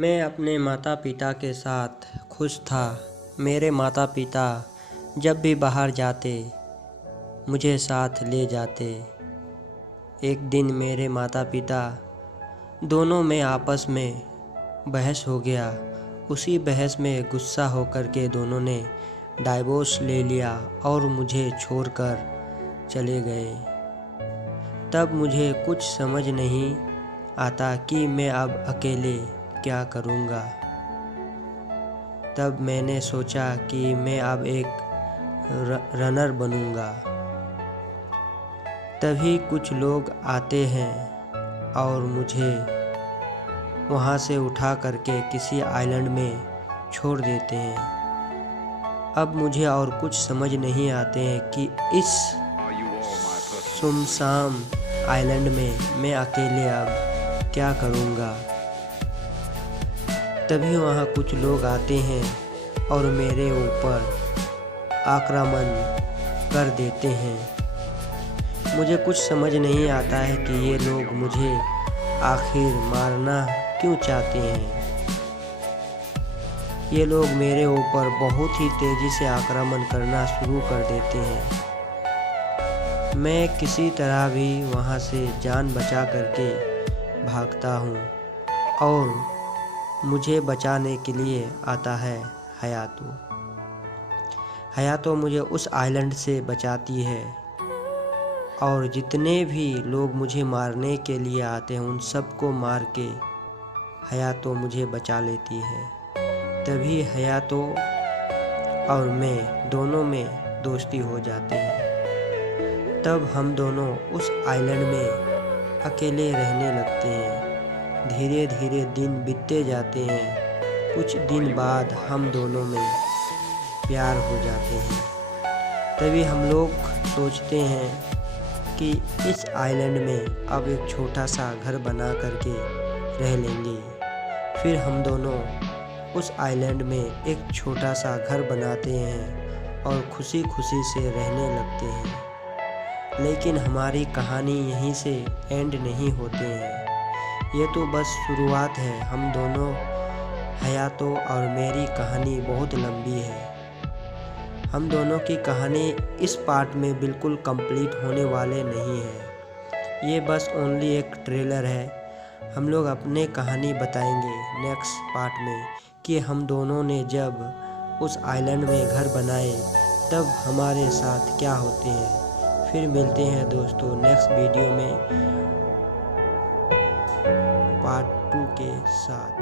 मैं अपने माता पिता के साथ खुश था। मेरे माता पिता जब भी बाहर जाते मुझे साथ ले जाते। एक दिन मेरे माता पिता दोनों में आपस में बहस हो गया। उसी बहस में गुस्सा होकर के दोनों ने डाइवोर्स ले लिया और मुझे छोड़कर चले गए। तब मुझे कुछ समझ नहीं आता कि मैं अब अकेले क्या करूँगा। तब मैंने सोचा कि मैं अब एक रनर बनूँगा। तभी कुछ लोग आते हैं और मुझे वहाँ से उठा करके किसी आइलैंड में छोड़ देते हैं। अब मुझे और कुछ समझ नहीं आते हैं कि इस सुनसान आइलैंड में मैं अकेले अब क्या करूँगा। तभी वहाँ कुछ लोग आते हैं और मेरे ऊपर आक्रमण कर देते हैं। मुझे कुछ समझ नहीं आता है कि ये लोग मुझे आखिर मारना क्यों चाहते हैं। ये लोग मेरे ऊपर बहुत ही तेज़ी से आक्रमण करना शुरू कर देते हैं। मैं किसी तरह भी वहाँ से जान बचा करके भागता हूँ और मुझे बचाने के लिए आता है हयातो। हयातो मुझे उस आइलैंड से बचाती है और जितने भी लोग मुझे मारने के लिए आते हैं उन सबको मार के हयातो मुझे बचा लेती है। तभी हयातो और मैं दोनों में दोस्ती हो जाते हैं। तब हम दोनों उस आइलैंड में अकेले रहने लगते हैं। धीरे धीरे दिन बीतते जाते हैं। कुछ दिन बाद हम दोनों में प्यार हो जाते हैं। तभी हम लोग सोचते हैं कि इस आइलैंड में अब एक छोटा सा घर बना करके रह लेंगे। फिर हम दोनों उस आइलैंड में एक छोटा सा घर बनाते हैं और खुशी खुशी से रहने लगते हैं। लेकिन हमारी कहानी यहीं से एंड नहीं होते हैं। ये तो बस शुरुआत है। हम दोनों हयातो और मेरी कहानी बहुत लंबी है। हम दोनों की कहानी इस पार्ट में बिल्कुल कंप्लीट होने वाले नहीं है। ये बस ओनली एक ट्रेलर है। हम लोग अपने कहानी बताएंगे नेक्स्ट पार्ट में कि हम दोनों ने जब उस आइलैंड में घर बनाए तब हमारे साथ क्या होते हैं। फिर मिलते हैं दोस्तों नेक्स्ट वीडियो में पार्ट 2 के साथ।